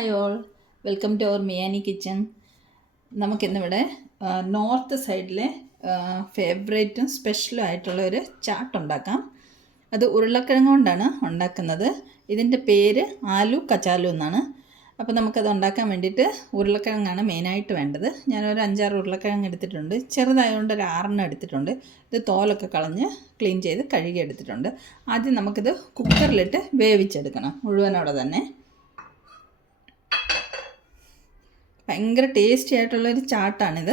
Hi all, welcome to our മിയാനി kitchen. നമുക്കിന്നിവിടെ north സൈഡിലെ ഫേവറേറ്റും സ്പെഷ്യലും ആയിട്ടുള്ള ഒരു ചാട്ട് ഉണ്ടാക്കാം. അത് ഉരുളക്കിഴങ്ങ് കൊണ്ടാണ് ഉണ്ടാക്കുന്നത്. ഇതിൻ്റെ പേര് ആലു കച്ചാലു എന്നാണ്. അപ്പോൾ നമുക്കത് ഉണ്ടാക്കാൻ വേണ്ടിയിട്ട് ഉരുളക്കിഴങ്ങാണ് മെയിനായിട്ട് വേണ്ടത്. ഞാനൊരു 5-6 ഉരുളക്കിഴങ്ങ് എടുത്തിട്ടുണ്ട്. ചെറുതായതുകൊണ്ട് ഒരു 6 എടുത്തിട്ടുണ്ട്. ഇത് തോലൊക്കെ കളഞ്ഞ് ക്ലീൻ ചെയ്ത് കഴുകി എടുത്തിട്ടുണ്ട്. ആദ്യം നമുക്കിത് കുക്കറിലിട്ട് വേവിച്ചെടുക്കണം മുഴുവനോടെ തന്നെ. ഭയങ്കര ടേസ്റ്റി ആയിട്ടുള്ളൊരു ചാട്ടാണിത്.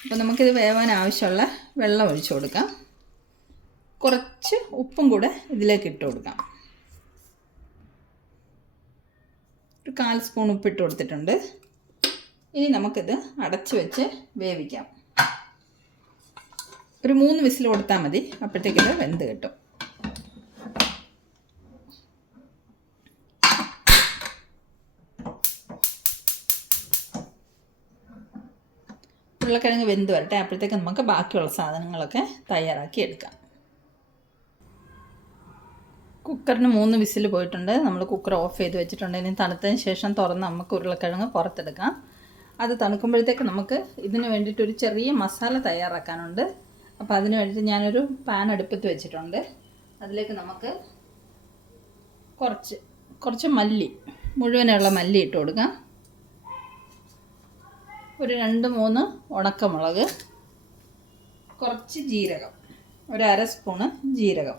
അപ്പോൾ നമുക്കിത് വേവാൻ ആവശ്യമുള്ള വെള്ളം ഒഴിച്ചു കൊടുക്കാം. കുറച്ച് ഉപ്പും കൂടെ ഇതിലേക്ക് ഇട്ട് കൊടുക്കാം. ഒരു 1/4 സ്പൂൺ ഉപ്പിട്ട് കൊടുത്തിട്ടുണ്ട്. ഇനി നമുക്കിത് അടച്ചു വെച്ച് വേവിക്കാം. ഒരു 3 വിസിൽ കൊടുത്താൽ മതി. അപ്പോഴത്തേക്കിത് വെന്ത് കിട്ടും. ഉരുളക്കിഴങ്ങ് വെന്ത് വരട്ടെ. അപ്പോഴത്തേക്ക് നമുക്ക് ബാക്കിയുള്ള സാധനങ്ങളൊക്കെ തയ്യാറാക്കി എടുക്കാം. കുക്കറിന് 3 വിസിൽ പോയിട്ടുണ്ട്. നമ്മൾ കുക്കർ ഓഫ് ചെയ്ത് വെച്ചിട്ടുണ്ട്. ഇനി തണുത്തതിന് ശേഷം തുറന്ന് നമുക്ക് ഉരുളക്കിഴങ്ങ് പുറത്തെടുക്കാം. അത് തണുക്കുമ്പോഴത്തേക്ക് നമുക്ക് ഇതിന് വേണ്ടിയിട്ടൊരു ചെറിയ മസാല തയ്യാറാക്കാനുണ്ട്. അപ്പോൾ അതിന് വേണ്ടിയിട്ട് ഞാനൊരു പാൻ അടുപ്പത്ത് വെച്ചിട്ടുണ്ട്. അതിലേക്ക് നമുക്ക് കുറച്ച് മല്ലി, മുഴുവനുള്ള മല്ലി ഇട്ട് കൊടുക്കാം. ഒരു 2-3 ഉണക്കമുളക്, കുറച്ച് ജീരകം, ഒരു 1/2 സ്പൂണ് ജീരകം,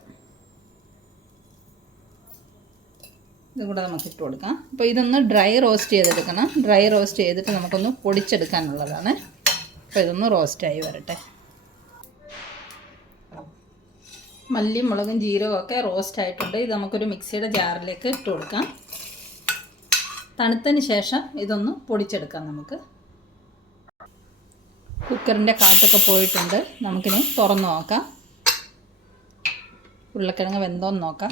ഇതും കൂടെ നമുക്ക് ഇട്ട് കൊടുക്കാം. അപ്പോൾ ഇതൊന്ന് ഡ്രൈ റോസ്റ്റ് ചെയ്തെടുക്കണം. ഡ്രൈ റോസ്റ്റ് ചെയ്തിട്ട് നമുക്കൊന്ന് പൊടിച്ചെടുക്കാനുള്ളതാണ്. അപ്പോൾ ഇതൊന്ന് റോസ്റ്റായി വരട്ടെ. മല്ലിയും മുളകും ജീരകവും ഒക്കെ റോസ്റ്റ് ആയിട്ടുണ്ട്. ഇത് നമുക്കൊരു മിക്സിയുടെ ജാറിലേക്ക് ഇട്ട് കൊടുക്കാം. തണുത്തതിന് ശേഷം ഇതൊന്ന് പൊടിച്ചെടുക്കാം നമുക്ക്. കുക്കറിൻ്റെ കാറ്റൊക്കെ പോയിട്ടുണ്ട്. നമുക്കിനി തുറന്ന് നോക്കാം. ഉരുളക്കിഴങ്ങ് വെന്തോന്ന് നോക്കാം.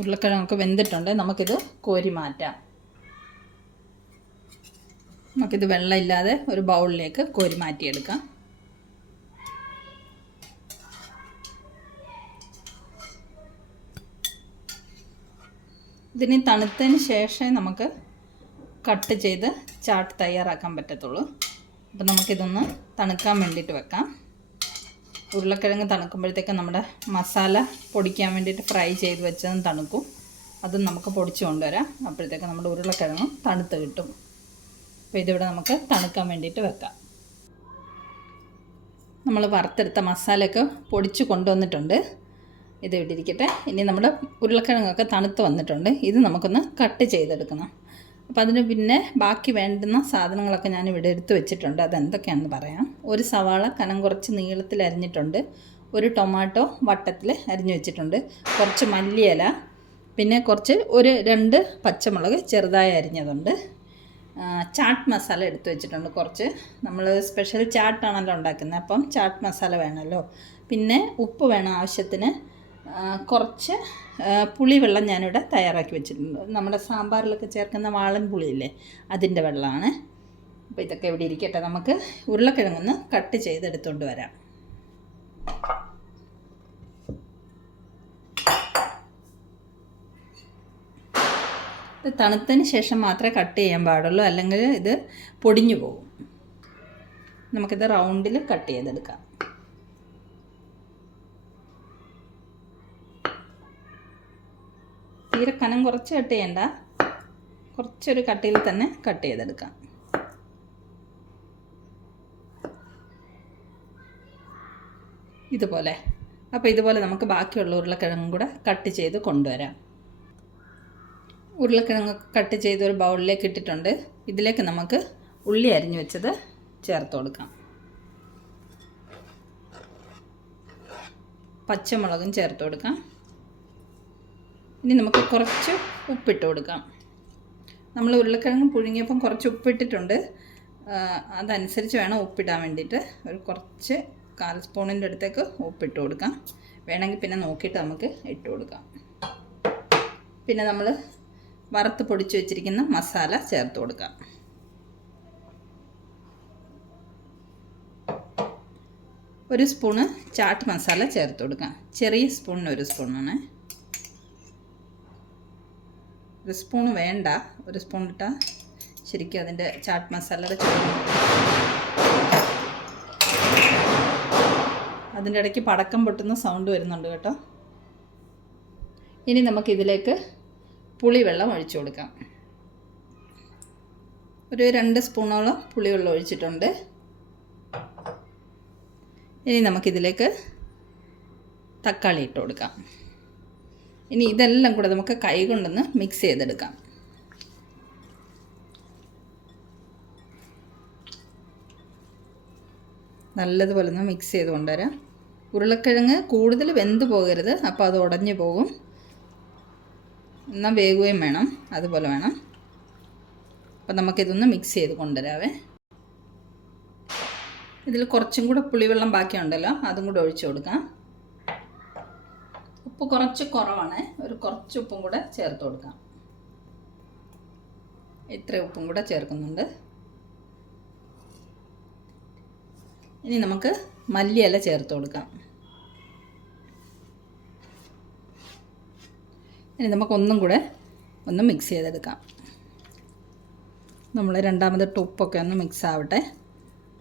ഉരുളക്കിഴങ്ങൊക്കെ വെന്തിട്ടുണ്ട്. നമുക്കിത് കോരി മാറ്റാം. നമുക്കിത് വെള്ളമില്ലാതെ ഒരു ബൗളിലേക്ക് കോരി മാറ്റിയെടുക്കാം. ഇതിന് തണുത്തതിന് ശേഷം നമുക്ക് കട്ട് ചെയ്ത് ചാട്ട് തയ്യാറാക്കാൻ പറ്റത്തുള്ളൂ. അപ്പോൾ നമുക്കിതൊന്ന് തണുക്കാൻ വേണ്ടിയിട്ട് വെക്കാം. ഉരുളക്കിഴങ്ങ് തണുക്കുമ്പോഴത്തേക്ക് നമ്മുടെ മസാല പൊടിക്കാൻ വേണ്ടിയിട്ട് ഫ്രൈ ചെയ്ത് വെച്ചതും തണുക്കും. അതും നമുക്ക് പൊടിച്ച് കൊണ്ടുവരാം. അപ്പോഴത്തേക്ക് നമ്മുടെ ഉരുളക്കിഴങ്ങും തണുത്ത് കിട്ടും. അപ്പോൾ ഇതിവിടെ നമുക്ക് തണുക്കാൻ വേണ്ടിയിട്ട് വെക്കാം. നമ്മൾ വറുത്തെടുത്ത മസാലയൊക്കെ പൊടിച്ച് കൊണ്ടുവന്നിട്ടുണ്ട്. ഇത് ഇവിടെ ഇരിക്കട്ടെ. ഇനി നമ്മുടെ ഉരുളക്കിഴങ്ങൊക്കെ തണുത്ത് വന്നിട്ടുണ്ട്. ഇത് നമുക്കൊന്ന് കട്ട് ചെയ്തെടുക്കണം. അപ്പോൾ അതിന് പിന്നെ ബാക്കി വേണ്ടുന്ന സാധനങ്ങളൊക്കെ ഞാൻ ഇവിടെ എടുത്ത് വെച്ചിട്ടുണ്ട്. അതെന്തൊക്കെയാണെന്ന് പറയാം. ഒരു സവാള കനം കുറച്ച് നീളത്തിൽ അരിഞ്ഞിട്ടുണ്ട്. ഒരു ടൊമാറ്റോ വട്ടത്തിൽ അരിഞ്ഞു വെച്ചിട്ടുണ്ട്. കുറച്ച് മല്ലിയില, പിന്നെ ഒരു 2 പച്ചമുളക് ചെറുതായി അരിഞ്ഞതുണ്ട്. ചാട്ട് മസാല എടുത്ത് വെച്ചിട്ടുണ്ട് കുറച്ച്. നമ്മൾ സ്പെഷ്യൽ ചാട്ടാണല്ലോ ഉണ്ടാക്കുന്നത്, അപ്പം ചാട്ട് മസാല വേണമല്ലോ. പിന്നെ ഉപ്പ് വേണം ആവശ്യത്തിന്. കുറച്ച് പുളിവെള്ളം ഞാനിവിടെ തയ്യാറാക്കി വെച്ചിട്ടുണ്ട്. നമ്മുടെ സാമ്പാറിലൊക്കെ ചേർക്കുന്ന വാളൻ പുളിയില്ലേ, അതിൻ്റെ വെള്ളമാണ്. അപ്പോൾ ഇതൊക്കെ ഇവിടെ ഇരിക്കട്ടെ. നമുക്ക് ഉരുളക്കിഴങ്ങൊന്ന് കട്ട് ചെയ്തെടുത്തുകൊണ്ട് വരാം. ഇത് തണുത്തതിന് ശേഷം മാത്രമേ കട്ട് ചെയ്യാൻ പാടുള്ളൂ, അല്ലെങ്കിൽ ഇത് പൊടിഞ്ഞു പോകും. നമുക്കിത് റൗണ്ടിൽ കട്ട് ചെയ്തെടുക്കാം. തീരെ കനം കുറച്ച് കട്ട് ചെയ്യണ്ട, കുറച്ചൊരു കട്ടിയിൽ തന്നെ കട്ട് ചെയ്തെടുക്കാം. ഇതുപോലെ. അപ്പോൾ ഇതുപോലെ നമുക്ക് ബാക്കിയുള്ള ഉരുളക്കിഴങ്ങും കൂടെ കട്ട് ചെയ്ത് കൊണ്ടുവരാം. ഉരുളക്കിഴങ്ങ് കട്ട് ചെയ്ത് ഒരു ബൗളിലേക്ക് ഇട്ടിട്ടുണ്ട്. ഇതിലേക്ക് നമുക്ക് ഉള്ളി അരിഞ്ഞു വെച്ചത് ചേർത്ത് കൊടുക്കാം. പച്ചമുളകും ചേർത്ത് കൊടുക്കാം. ഇനി നമുക്ക് കുറച്ച് ഉപ്പിട്ട് കൊടുക്കാം. നമ്മൾ ഉരുളക്കിഴങ്ങ് പുഴുങ്ങിയപ്പം കുറച്ച് ഉപ്പിട്ടിട്ടുണ്ട്. അതനുസരിച്ച് വേണം ഉപ്പിടാൻ വേണ്ടിയിട്ട്. ഒരു കുറച്ച് 1/4 സ്പൂണിൻ്റെ അടുത്തേക്ക് ഉപ്പിട്ട് കൊടുക്കാം. വേണമെങ്കിൽ പിന്നെ നോക്കിയിട്ട് നമുക്ക് ഇട്ട് കൊടുക്കാം. പിന്നെ നമ്മൾ വറുത്ത് പൊടിച്ച് വെച്ചിരിക്കുന്ന മസാല ചേർത്ത് കൊടുക്കാം. 1 സ്പൂണ് ചാട്ട് മസാല ചേർത്ത് കൊടുക്കാം. ചെറിയ സ്പൂണിന് 1 സ്പൂണാണ്. 1 സ്പൂൺ വേണ്ട, 1 സ്പൂൺ ഇട്ടാൽ ശരിക്കും അതിൻ്റെ ചാട്ട് മസാലയുടെ ചുവട്. അതിൻ്റെ ഇടയ്ക്ക് പടക്കം പൊട്ടുന്ന സൗണ്ട് വരുന്നുണ്ട് കേട്ടോ. ഇനി നമുക്കിതിലേക്ക് പുളിവെള്ളം ഒഴിച്ചു കൊടുക്കാം. ഒരു 2 സ്പൂണോളം പുളിവെള്ളം ഒഴിച്ചിട്ടുണ്ട്. ഇനി നമുക്കിതിലേക്ക് തക്കാളി ഇട്ട് കൊടുക്കാം. ഇനി ഇതെല്ലാം കൂടെ നമുക്ക് കൈ കൊണ്ടൊന്ന് മിക്സ് ചെയ്തെടുക്കാം. നല്ലതുപോലെ ഒന്ന് മിക്സ് ചെയ്ത് കൊണ്ടുവരാം. ഉരുളക്കിഴങ്ങ് കൂടുതൽ വെന്ത് പോകരുത്, അപ്പോൾ അത് ഉടഞ്ഞു പോകും. എന്നാൽ വേകുകയും വേണം, അതുപോലെ വേണം. അപ്പോൾ നമുക്കിതൊന്ന് മിക്സ് ചെയ്ത് കൊണ്ടുവരാവേ. ഇതിൽ കുറച്ചും കൂടെ പുളിവെള്ളം ബാക്കിയുണ്ടല്ലോ, അതും കൂടെ ഒഴിച്ചു കൊടുക്കാം. ഉപ്പ് കുറച്ച് കുറവാണ്, ഒരു കുറച്ച് ഉപ്പും കൂടെ ചേർത്ത് കൊടുക്കാം. ഇത്ര ഉപ്പും കൂടെ ചേർക്കുന്നുണ്ട്. ഇനി നമുക്ക് മല്ലിയില ചേർത്ത് കൊടുക്കാം. ഇനി നമുക്കൊന്നും കൂടെ ഒന്ന് മിക്സ് ചെയ്തെടുക്കാം. നമ്മൾ രണ്ടാമത് ഉപ്പൊക്കെ ഒന്ന് മിക്സ് ആവട്ടെ.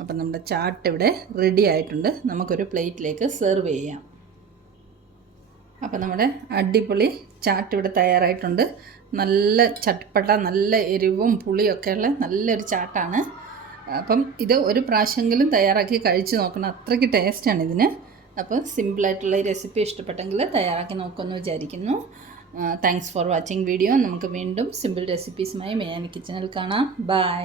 അപ്പം നമ്മുടെ ചാട്ട് ഇവിടെ റെഡി ആയിട്ടുണ്ട്. നമുക്കൊരു പ്ലേറ്റിലേക്ക് സെർവ് ചെയ്യാം. അപ്പം നമ്മുടെ അടിപൊളി ചാട്ട് ഇവിടെ തയ്യാറായിട്ടുണ്ട്. നല്ല ചട്പട്ട, നല്ല എരിവും പുളിയൊക്കെയുള്ള നല്ലൊരു ചാട്ടാണ്. അപ്പം ഇത് ഒരു പ്രാവശ്യമെങ്കിലും തയ്യാറാക്കി കഴിച്ച് നോക്കണം, അത്രയ്ക്ക് ടേസ്റ്റാണ് ഇതിന്. അപ്പോൾ സിമ്പിളായിട്ടുള്ള ഈ റെസിപ്പി ഇഷ്ടപ്പെട്ടെങ്കിൽ തയ്യാറാക്കി നോക്കുമെന്ന് വിചാരിക്കുന്നു. Thanks for watching video. നമുക്ക് വീണ്ടും സിമ്പിൾ റെസിപ്പീസുമായി മേയാനി കിച്ചണിൽ കാണാം. ബൈ.